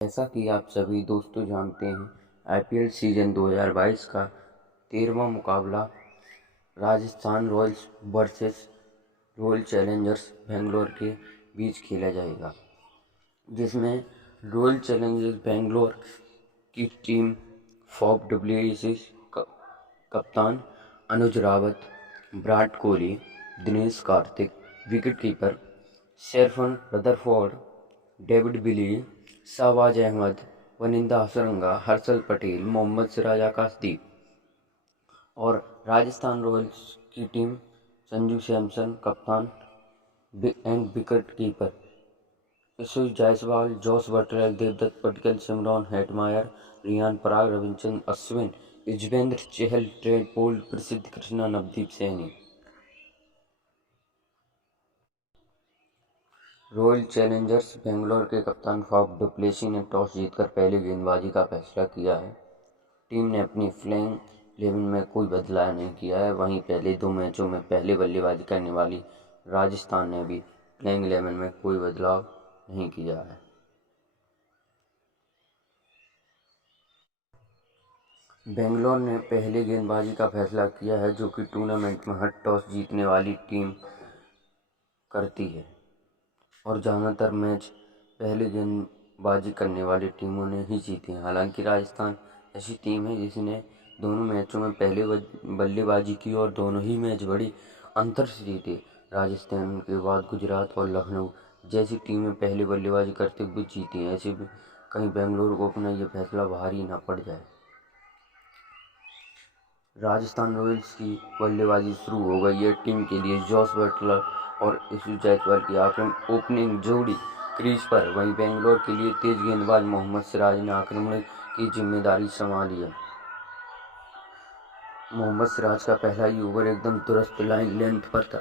जैसा कि आप सभी दोस्तों जानते हैं, आईपीएल सीजन 2022 का 13वां मुकाबला Rajasthan Royals versus royal Challengers Bangalore के बीच खेला जाएगा, जिसमें रॉयल चैलेंजर्स बेंगलोर की टीम फॉफ डुप्लेसिस कप्तान, Anuj Rawat, Virat Kohli, Dinesh Karthik, wicketkeeper Sherfane Rutherford, David Willey, Shahbaz Ahmed, Wanindu Hasaranga, Harshal Patel, Mohammed Siraj, Akashdeep और राजस्थान रॉयल्स की टीम संजू सैमसन कप्तान and wicket keeper, Yashasvi Jaiswal, Jos Buttler, Devdutt Padikkal, Shimron Hetmyer, Riyan Parag, Ravichandran Ashwin, Yuzvendra Chahal, Trent Boult, Prasidh Krishna, Navdeep Saini. Royal Challengers Bangalore के कप्तान फॉफ डुप्लेसी ने टॉस जीतकर पहले गेंदबाजी का फैसला किया है। टीम ने अपनी प्लेइंग 11 में कोई बदलाव नहीं किया है। वहीं पहले 2 मैचों में पहले बल्लेबाजी करने वाली राजस्थान ने भी प्लेइंग 11 में कोई बदलाव नहीं किया है। बेंगलोर ने पहले गेंदबाजी का फैसला किया है, जो कि टूर्नामेंट में हर टॉस जीतने वाली टीम करती है और ज़्यादातर मैच पहले गेंदबाजी करने वाली टीमों ने ही जीते हैं। हालांकि राजस्थान ऐसी टीम है जिसने दोनों मैचों में पहले बल्लेबाजी की और दोनों ही मैच बड़ी अंतर से जीते। राजस्थान के बाद गुजरात और लखनऊ जैसी टीमें पहले बल्लेबाजी करते हुए जीती हैं। ऐसे में कहीं बेंगलुरु को अपना ये फैसला भारी ना पड़ जाए। राजस्थान रॉयल्स की बल्लेबाजी शुरू हो गई है। टीम के लिए जॉस बटलर और यशस्वी जायसवाल की ओपनिंग जोड़ी क्रीज पर। वहीं बेंगलोर के लिए तेज गेंदबाज मोहम्मद सिराज ने आक्रमण की जिम्मेदारी संभाली है। मोहम्मद सिराज का पहला ही ओवर एकदम दुरुस्त लाइन लेंथ पर था।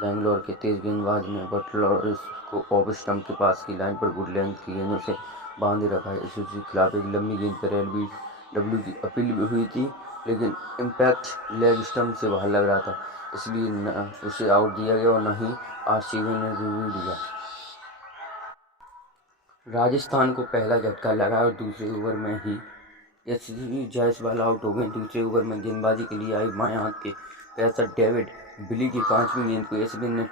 बेंगलोर के तेज गेंदबाज ने बटलर को ऑफ स्टंप के पास की लाइन पर गुड लेंथ की गेंदों से बांधे रखा है। यशस्वी के खिलाफ एक लंबी गेंद पर एलबीडब्ल्यू की अपील भी हुई थी, लेकिन इम्पैक्ट लेग स्टंप से बाहर लग रहा था, इसलिए न उसे आउट दिया गया और न ही आरसीबी ने रिव्यू दिया। राजस्थान को पहला झटका लगा और दूसरे ओवर में ही यशस्वी जायसवाल आउट हो गए। दूसरे ओवर में गेंदबाजी के लिए आए बाएं हाथ के पेसर डेविड विली की 5वीं गेंद को यशस्वी ने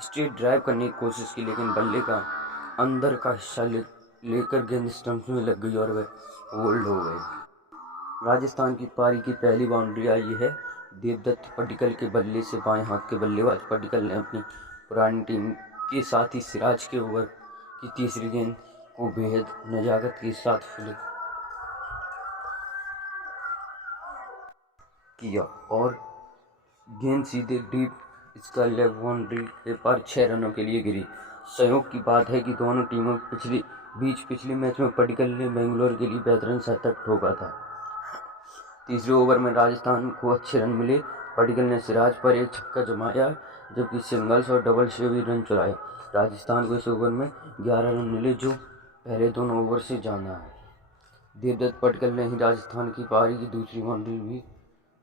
स्ट्रेट ड्राइव करने की कोशिश की, लेकिन बल्ले का अंदर का हिस्सा लेकर गेंद स्टंप में लग गई और वह होल्ड हो गए। राजस्थान की पारी की पहली बाउंड्री आई है देवदत्त पडिक्कल के बल्ले से। बाएं हाथ के बल्लेबाज पडिक्कल ने अपनी पुरानी टीम के साथ ही सिराज के ओवर की तीसरी गेंद को बेहद नजाकत के साथ फ्लिक किया और गेंद सीधे डीप स्क्वायर लेग बाउंड्री के पार 6 रनों के लिए गिरी। संयोग की बात है कि दोनों टीमों के पिछले मैच में पडिक्कल ने बेंगलोर के लिए बेहतरीन शतक ठोका था। तीसरे ओवर में राजस्थान को अच्छे रन मिले। पडिक्कल ने सिराज पर एक छक्का जमाया, जबकि सिंगल्स और डबल से भी रन चुराए। राजस्थान को इस ओवर में 11 रन मिले, जो पहले दोनों ओवर से ज़्यादा है। देवदत्त पडिक्कल ने ही राजस्थान की पारी की दूसरी बाउंड्री भी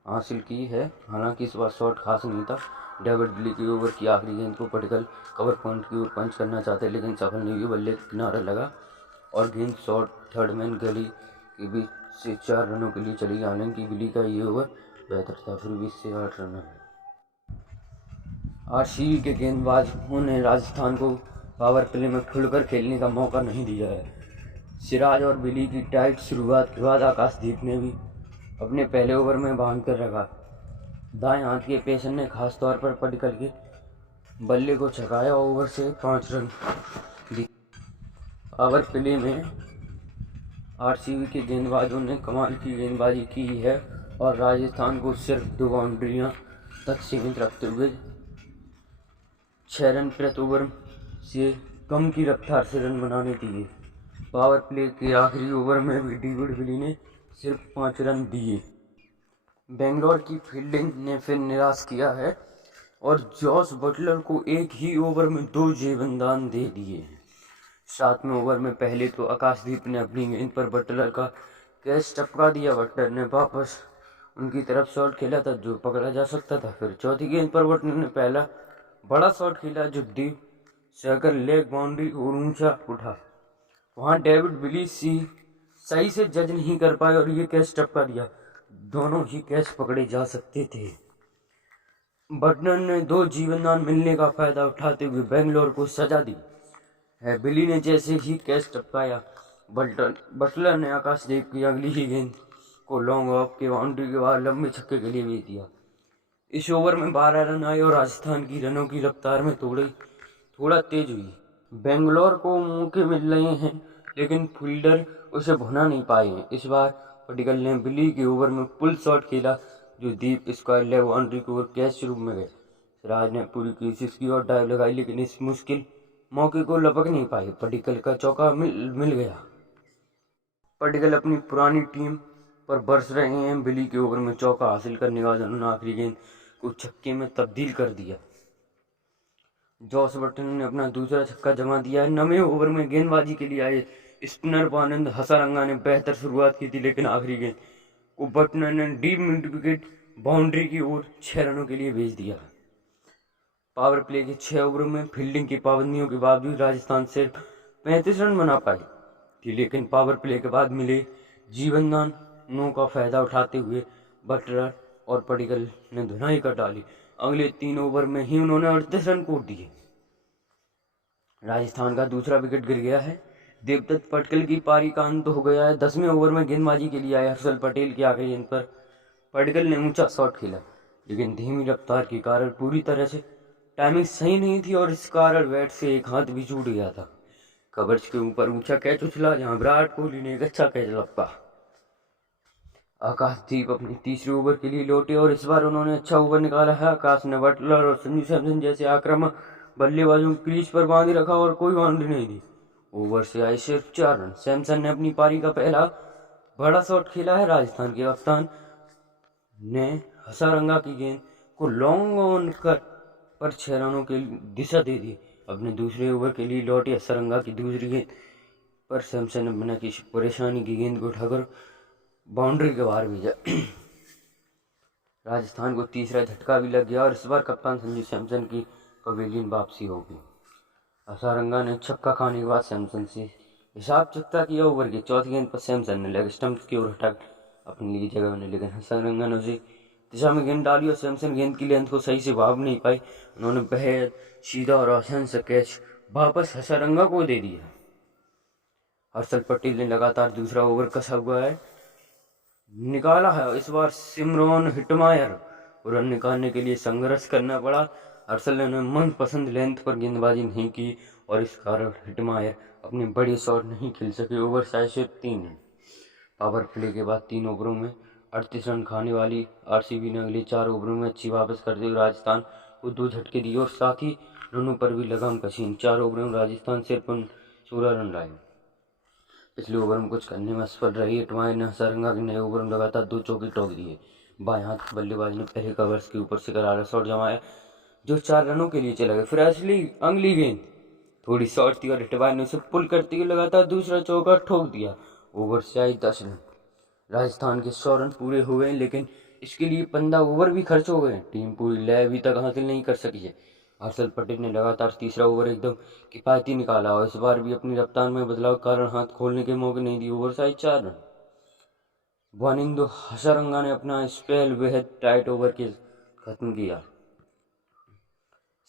हासिल की है। हालांकि इस बार शॉट खास नहीं था। डेविड विली के ओवर की आखिरी गेंद को पडिक्कल कवर पॉइंट की ओर पंच करना चाहते, लेकिन सफल नहीं हुए। बल्ले के किनारे लगा और गेंद शॉट थर्ड मैन गली के बीच से 4 रनों के लिए चली। हालांकि विली का ये ओवर बेहतर था, फिर भी इससे 8 रन है। आरसीबी के गेंदबाजों ने राजस्थान को पावर प्ले में खुलकर खेलने का मौका नहीं दिया है। सिराज और विली की टाइट शुरुआत के बाद आकाशदीप ने भी अपने पहले ओवर में बांध कर रखा। दाएं हाथ के पेसर ने खासतौर पर पडिक्कल के बल्ले को छकाया और ओवर से 5 रन दिए। पावर प्ले में आरसीबी के गेंदबाजों ने कमाल की गेंदबाजी की है और राजस्थान को सिर्फ 2 बाउंड्रियां तक सीमित रखते हुए 6 रन प्रति ओवर से कम की रफ्तार से रन बनाने दिए। पावर प्ले के आखिरी ओवर में भी डेविड विली ने सिर्फ 5 रन दिए। बेंगलोर की फील्डिंग ने फिर निराश किया है और जॉस बटलर को एक ही ओवर में 2 जीवनदान दे दिए हैं। 7वें ओवर में पहले तो आकाशदीप ने अपनी गेंद पर बटलर का कैच टपका दिया। बटलर ने वापस उनकी तरफ शॉट खेला था जो पकड़ा जा सकता था। फिर चौथी गेंद पर बटलर ने पहला बड़ा शॉट खेला जो डीप सर्कल लेग बाउंड्री और ऊंचा उठा। वहां डेविड विली सही से जज नहीं कर पाए और ये कैच टपका दिया। दोनों ही कैच पकड़े जा सकते थे। बटलर ने 2 जीवनदान मिलने का फायदा उठाते हुए बेंगलोर को सजा दी है। बिली ने जैसे ही कैच टपकाया, बटलर ने आकाशदीप की अगली ही गेंद को लॉन्ग ऑफ के बाउंड्री के बाहर लंबे छक्के के लिए भेज दिया। इस ओवर में 12 रन आए और राजस्थान की रनों की रफ्तार में थोड़ा तेज हुई। बेंगलोर को मौके मिल रहे हैं, लेकिन फील्डर उसे भुना नहीं पाए हैं। इस बार पटिकल ने बिली के ओवर में पुल शॉट खेला, जो डीप स्क्वायर लेग बाउंड्री के ओवर कैच रूप में गए। सिराज ने पूरी कोशिश की और डाइव लगाई, लेकिन इस मुश्किल मौके को लपक नहीं पाए। पटिकल का चौका मिल गया। पटिकल अपनी पुरानी टीम पर बरस रहे हैं। बिली के ओवर में चौका हासिल करने के बाद उन्होंने आखिरी गेंद को छक्के में तब्दील कर दिया। जॉस बटलर ने अपना दूसरा छक्का जमा दिया है। 9वें ओवर में गेंदबाजी के लिए आए स्पिनर आनंद हसारंगा ने बेहतर शुरुआत की थी, लेकिन आखिरी गेंद को बटलर ने डीप मिड विकेट बाउंड्री की ओर 6 रनों के लिए भेज दिया। पावर प्ले के 6 ओवरों में फील्डिंग की पाबंदियों के बावजूद राजस्थान सिर्फ 35 रन बना पाई थी, लेकिन पावर प्ले के बाद मिले जीवनदानों का फायदा उठाते हुए बटलर और पटिकल ने धुनाई कर डाली। अगले 3 ओवर में ही उन्होंने 38 रन कोट दिए। राजस्थान का दूसरा विकेट गिर गया है। देवदत्त पटकल की पारी का अंत हो गया है। 10वें ओवर में गेंदबाजी के लिए आए हर्षल पटेल की आखिरी गेंद पर पटकल ने ऊंचा शॉट खेला, लेकिन धीमी रफ्तार के कारण पूरी तरह से टाइमिंग सही नहीं थी और इस कारण बैट से एक हाथ भी छूट गया था। कवच के ऊपर ऊंचा कैच उछला, जहां विराट कोहली ने एक अच्छा कैच लपका। आकाशदीप अपने तीसरे ओवर के लिए लौटे और इस बार उन्होंने अच्छा ओवर निकाला है। आकाश ने बटलर और संजू सैमसन जैसे आक्रामक बल्लेबाजों को क्रीज पर बांध रखा और कोई बाउंड्री नहीं दी। ओवर से आए सिर्फ 4 रन। सैमसन ने अपनी पारी का पहला बड़ा शॉट खेला है। राजस्थान के कप्तान ने हसारंगा की गेंद को लॉन्ग ऑन पर 6 रनों की दिशा दे दी। अपने दूसरे ओवर के लिए लौटे हसारंगा की दूसरी गेंद पर सैमसन ने बिना किसी परेशानी की गेंद को उठाकर बाउंड्री के बाहर भेजा। राजस्थान को तीसरा झटका भी लग गया और इस बार कप्तान संजू सैमसन की पवेलियन वापसी होगी। हसारंगा ने छक्का खाने के बाद सैमसन से हिसाब चकता किया। ओवर की चौथी गेंद पर सैमसन ने लेग स्टंप की ओर हटा अपनी लिए जगह बनी, लेकिन हसारंगा ने उसे दिशा में गेंद डाली और सैमसन गेंद की लेंथ को सही से भाप नहीं पाई। उन्होंने बेहद सीधा और आसान से कैच वापस हसारंगा को दे दिया। हर्षल पटेल ने लगातार दूसरा ओवर कसा हुआ है निकाला है। इस बार सिमरन हिटमायर को रन निकालने के लिए संघर्ष करना पड़ा। हर्षल ने मनपसंद लेंथ पर गेंदबाजी नहीं की और इस कारण हिटमायर अपने बड़े शॉट नहीं खेल सके। ओवर साइज सिर्फ 3 रन। पावर प्ले के बाद 3 ओवरों में 38 रन खाने वाली आरसीबी ने अगले 4 ओवरों में अच्छी वापस करते हुए राजस्थान को 2 झटके दिए और साथ ही रनों पर भी लगाम कसी। इन 4 ओवरों में राजस्थान सिर्फ 16 रन लाए। पिछले ओवर में कुछ करने में असफल रही हिटमायर ने हसारंगा के नए ओवर में लगातार 2 चौके ठोक दिए। बाएं हाथ के बल्लेबाज ने पहले कवर्स के ऊपर से करारा शॉट जमाया, जो 4 रनों के लिए चला गया। फिर अगली गेंद थोड़ी शॉर्ट थी और हिटमायर ने उसे पुल करते हुए लगातार दूसरा चौका ठोक दिया। ओवर से आई 10 रन। राजस्थान के 100 रन पूरे हो गए, लेकिन इसके लिए 15 ओवर भी खर्च हो गए। टीम पूरी लय अभी तक हासिल नहीं कर सकी है। हर्षल पटेल ने लगातार तीसरा ओवर एकदम किफायती निकाला और इस बार भी अपनी रफ्तार में बदलाव कारण हाथ खोलने के मौके नहीं दिए। ओवर साइज 4 रन। वानिंदो हसारंगा ने अपना स्पेल बेहद टाइट ओवर के खत्म किया।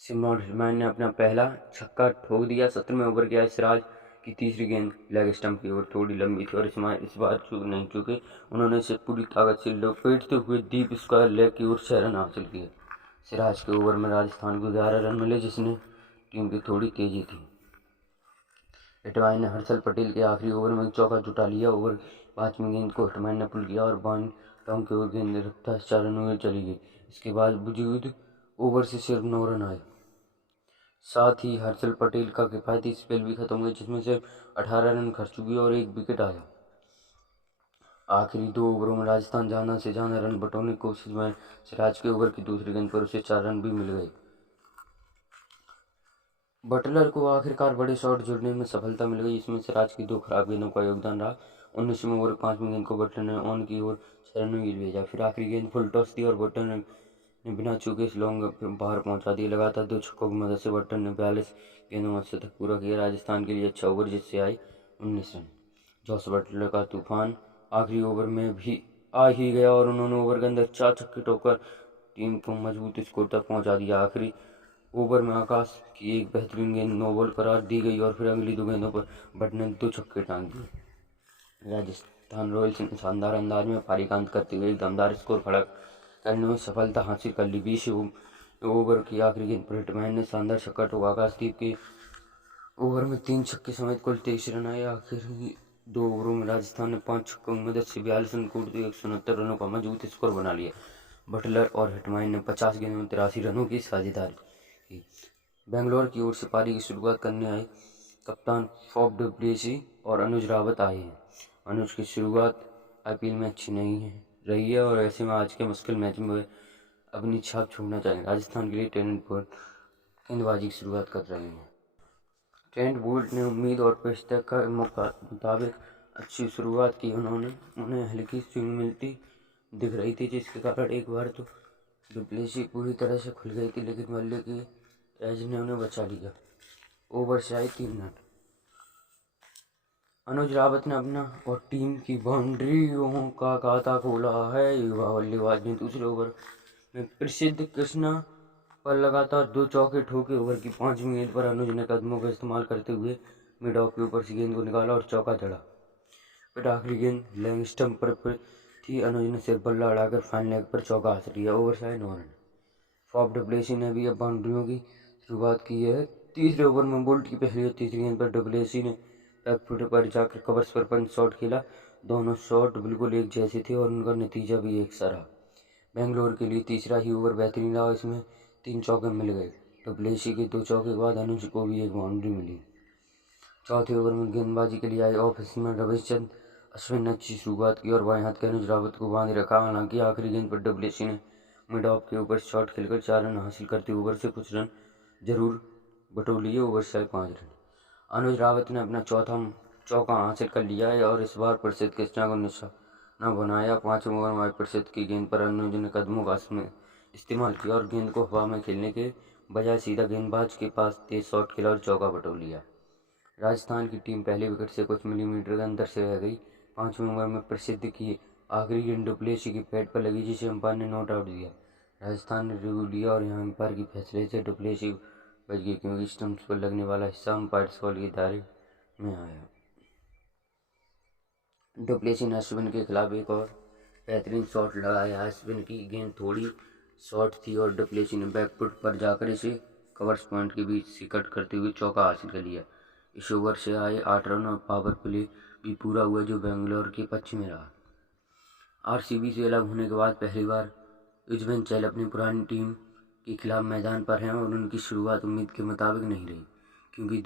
सिमरन हिटमायर ने अपना पहला छक्का ठोक दिया। 17वें ओवर के सिराज की तीसरी गेंद लेग स्टंप की ओर थोड़ी लंबी थी और इस बार चूक नहीं चुके। उन्होंने इसे पूरी ताकत से लपेटते हुए डीप स्क्वायर लेग की ओर 6 रन हासिल किए। सिराज के ओवर में राजस्थान को 11 रन मिले, जिसने टीम की थोड़ी तेजी थी। हिटमायर ने हर्षल पटेल के आखिरी ओवर में चौका जुटा लिया। ओवर 5वीं गेंद को हिटमायर ने पुल किया और बाउंड टॉन्ग की ओर गेंद रफ्तार 4 रनों में चली गई। इसके बाद वजूद ओवर से सिर्फ 9 रन आए। साथ ही हर्षल पटेल का किफायती स्पेल भी खत्म हुआ, जिसमें सिर्फ 18 रन खर्च हुए और 1 विकेट आया। आखिरी 2 ओवरों में राजस्थान ज्यादा से ज्यादा रन बटोरने की कोशिश में सिराज के ओवर की दूसरी गेंद पर उसे 4 रन भी मिल गए। बटलर को आखिरकार बड़े शॉट जुड़ने में सफलता मिल गई। इसमें सिराज की 2 खराब गेंदों का योगदान रहा। 19वें ओवर 5वीं गेंद को बटलर ने ऑन की ओर 6 रनों के लिए भेजा। फिर आखिरी गेंद फुल टॉस दी और बटलर ने बिना चूके इस लॉन्ग बाहर पहुंचा दिया। लगातार 2 छक्कों की मदद से बटलर ने 42 गेंदों में शतक पूरा किया। राजस्थान के लिए अच्छा ओवर जिससे आई 19 रन। जॉस बटलर का तूफान आखिरी ओवर में भी आ ही गया और उन्होंने ओवर के अंदर 4 छक्के ठोककर टीम को मजबूत स्कोर तक पहुंचा दिया। आखिरी ओवर में आकाश की एक बेहतरीन गेंद नो बॉल करार दी गई और फिर अगली 2 गेंदों पर भट्ट ने 2 छक्के टांग दिए। राजस्थान रॉयल्स ने शानदार अंदाज में पारी का अंत करते हुए एक दमदार स्कोर खड़ा करने में सफलता हासिल कर ली। 20 ओवर की आखिरी गेंद पर हिटमैन ने शानदार छक्का ठोका। आकाशदीप के ओवर में 3 छक्के समेत कुल 23 रन आए। आखिरी 2 ओवरों में राजस्थान ने 5 छक्कों की मदद से 42 रन कूटते 169 रनों का मजबूत स्कोर बना लिया। बटलर और हिटमैन ने 50 गेंदों में 83 रनों की साझेदारी की। बेंगलोर की ओर से पारी की शुरुआत करने आए कप्तान फॉफ डु प्लेसी और अनुज रावत आए हैं। अनुज की शुरुआत आईपीएल में अच्छी नहीं रही है और ऐसे में आज के मुश्किल मैच में अपनी छाप छोड़ना चाहेंगे। राजस्थान के लिए ट्रेंट बोल्ट गेंदबाजी की शुरुआत कर रहे हैं। ट्रेंट बोल्ट ने उम्मीद और पेशतक का मुताबिक अच्छी शुरुआत की। उन्हें हल्की स्विंग मिलती दिख रही थी, जिसके कारण एक बार तो डुप्लेसी पूरी तरह से खुल गई थी, लेकिन बल्ले की एज ने उन्हें बचा लिया। ओवर से आए 3 रन। अनुज रावत ने अपना और टीम की बाउंड्रियों का खाता खोला है। युवा बल्लेबाज ने दूसरे ओवर में प्रसिद्ध कृष्णा पर लगातार 2 चौके ठोके। ओवर की 5वीं गेंद पर अनुज ने कदमों का इस्तेमाल करते हुए मिड ऑफ के ऊपर से गेंद को निकाला और चौका जड़ा। फिर आखिरी गेंद लेग स्टंप पर थी। अनुज ने सिर बल्ला अड़ाकर फाइन लेग पर चौका हासिल किया। ओवर से आए 9 रन। फॉफ डु प्लेसी ने भी अब बाउंड्रियों की शुरुआत की है। तीसरे ओवर में बोल्ट की पहली और तीसरी गेंद पर डु प्लेसी ने बैक फुट पर जाकर कवर्स पर पंच शॉट खेला। दोनों शॉट बिल्कुल एक जैसे थे और उनका नतीजा भी एक सा रहा। बेंगलोर के लिए तीसरा ही ओवर बेहतरीन रहा। इसमें 3 चौके मिल गए। डु प्लेसी के 2 चौके के बाद अनुज को भी एक बाउंड्री मिली। चौथे ओवर में गेंदबाजी के लिए आए ऑफ स्पिनर रविचंद्र अश्विन ने अच्छी शुरुआत की और बाएं हाथ के अनुज रावत को बांध रखा। हालांकि आखिरी गेंद पर डु प्लेसी ने मिड ऑफ के ऊपर शॉट खेलकर 4 रन हासिल करते ओवर से कुछ रन जरूर बटोर लिए। ओवर से 5 रन। अनुज रावत ने अपना चौथा चौका हासिल कर लिया है और इस बार प्रसिद्ध कृष्णा को निशाना बनाया। 5वें ओवर में प्रसिद्ध की गेंद पर अनुज ने कदमों का इस्तेमाल किया और गेंद को हवा में खेलने के बजाय सीधा गेंदबाज के पास तेज शॉट खेला और चौका बटोर लिया। राजस्थान की टीम पहले विकेट से कुछ मिलीमीटर के अंदर से रह गई। 5वें ओवर में प्रसिद्ध की आखिरी गेंद डु प्लेसी की पैड पर लगी, जिसे अंपायर ने नॉट आउट दिया। राजस्थान ने रिव्यू लिया और यहाँ अंपायर के फैसले से डु प्लेसी बच गई, क्योंकि स्टंप्स पर लगने वाला हिस्सा अंपायर बॉल के दायरे में आया। डु प्लेसी ने अश्विन के खिलाफ एक और बेहतरीन शॉट लगाया। अश्विन की गेंद थोड़ी शॉर्ट थी और डु प्लेसी ने बैक फुट पर जाकर इसे कवर्स पॉइंट के बीच से कट करते हुए चौका हासिल कर लिया। इस ओवर से आए 8 रन और पावर प्ले भी पूरा हुआ, जो बेंगलोर के पक्ष में रहा। आरसीबी से अलग होने के बाद पहली बार युजवेंद्र चहल अपनी पुरानी टीम के खिलाफ मैदान पर हैं और उनकी शुरुआत उम्मीद के मुताबिक नहीं रही, क्योंकि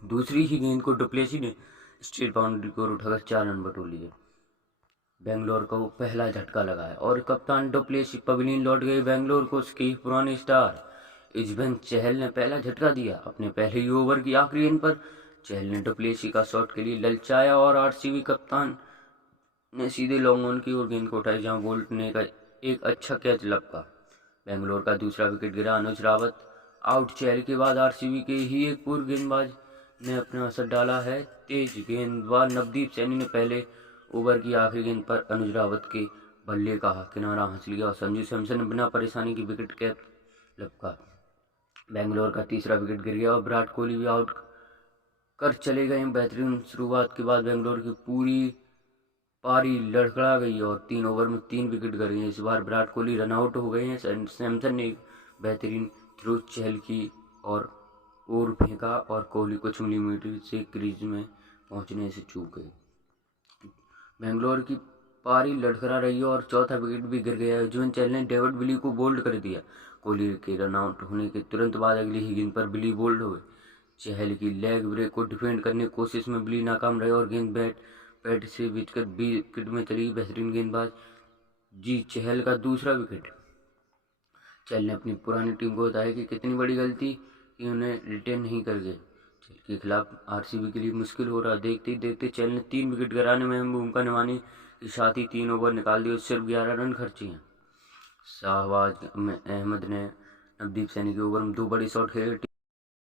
दूसरी ही गेंद को डु प्लेसी ने स्ट्रेट बाउंड्री को उठाकर 4 रन बटोर लिए। बेंगलोर को पहला झटका लगा है और कप्तान डु प्लेसी पवेलियन लौट गए। बेंगलोर को उसके पुराने स्टार युजवेंद्र चहल ने पहला झटका दिया। अपने पहले ही ओवर की आखिरी गेंद पर चहल ने डु प्लेसी का शॉट के लिए ललचाया और आरसीबी कप्तान ने सीधे लॉन्ग ऑन की ओर गेंद को उठाई, जहां बोल्ट ने एक अच्छा कैच लपका। बेंगलोर का दूसरा विकेट गिरा। अनुज रावत आउट। चहल के बाद आरसीबी के ही एक पूर्व गेंदबाज ने अपना असर डाला है। तेज गेंदबाज नवदीप सैनी ने पहले ओवर की आखिरी गेंद पर अनुज रावत के बल्ले का किनारा हासिल किया और संजू सैमसन ने बिना परेशानी की विकेट कैप लपका। बेंगलोर का तीसरा विकेट गिर गया और विराट कोहली भी आउट कर चले गए। बेहतरीन शुरुआत के बाद बेंगलोर की पूरी पारी लड़खड़ा गई और 3 ओवर में 3 विकेट गिर गए। इस बार विराट कोहली रन आउट हो गए हैं। सैमसन ने एक बेहतरीन थ्रो चहल की और फेंका और कोहली कुछ मिलीमीटर से क्रीज में पहुंचने से चूक गए। बेंगलोर की पारी लड़खड़ा रही और चौथा विकेट भी गिर गया। युजवेंद्र चहल ने डेविड विली को बोल्ड कर दिया। कोहली के रन आउट होने के तुरंत बाद अगली ही गेंद पर विली बोल्ड हुए। चहल की लेग ब्रेक को डिफेंड करने की कोशिश में विली नाकाम रहे और गेंद पैड से बीचकर विकेट में चली। बेहतरीन गेंदबाज जी चहल का दूसरा विकेट। चहल ने अपनी पुरानी टीम को बताया कि कितनी बड़ी गलती कि उन्हें रिटेन नहीं कर गए। चहल के खिलाफ आरसीबी के लिए मुश्किल हो रहा। देखते ही देखते चहल ने 3 विकेट गिराने में भूमिका निभाने के साथ ही 3 ओवर निकाल दिए और सिर्फ 11 रन खर्चे हैं। शाहबाज अहमद ने नवदीप सैनी के ओवर में 2 बड़े शॉट खेले।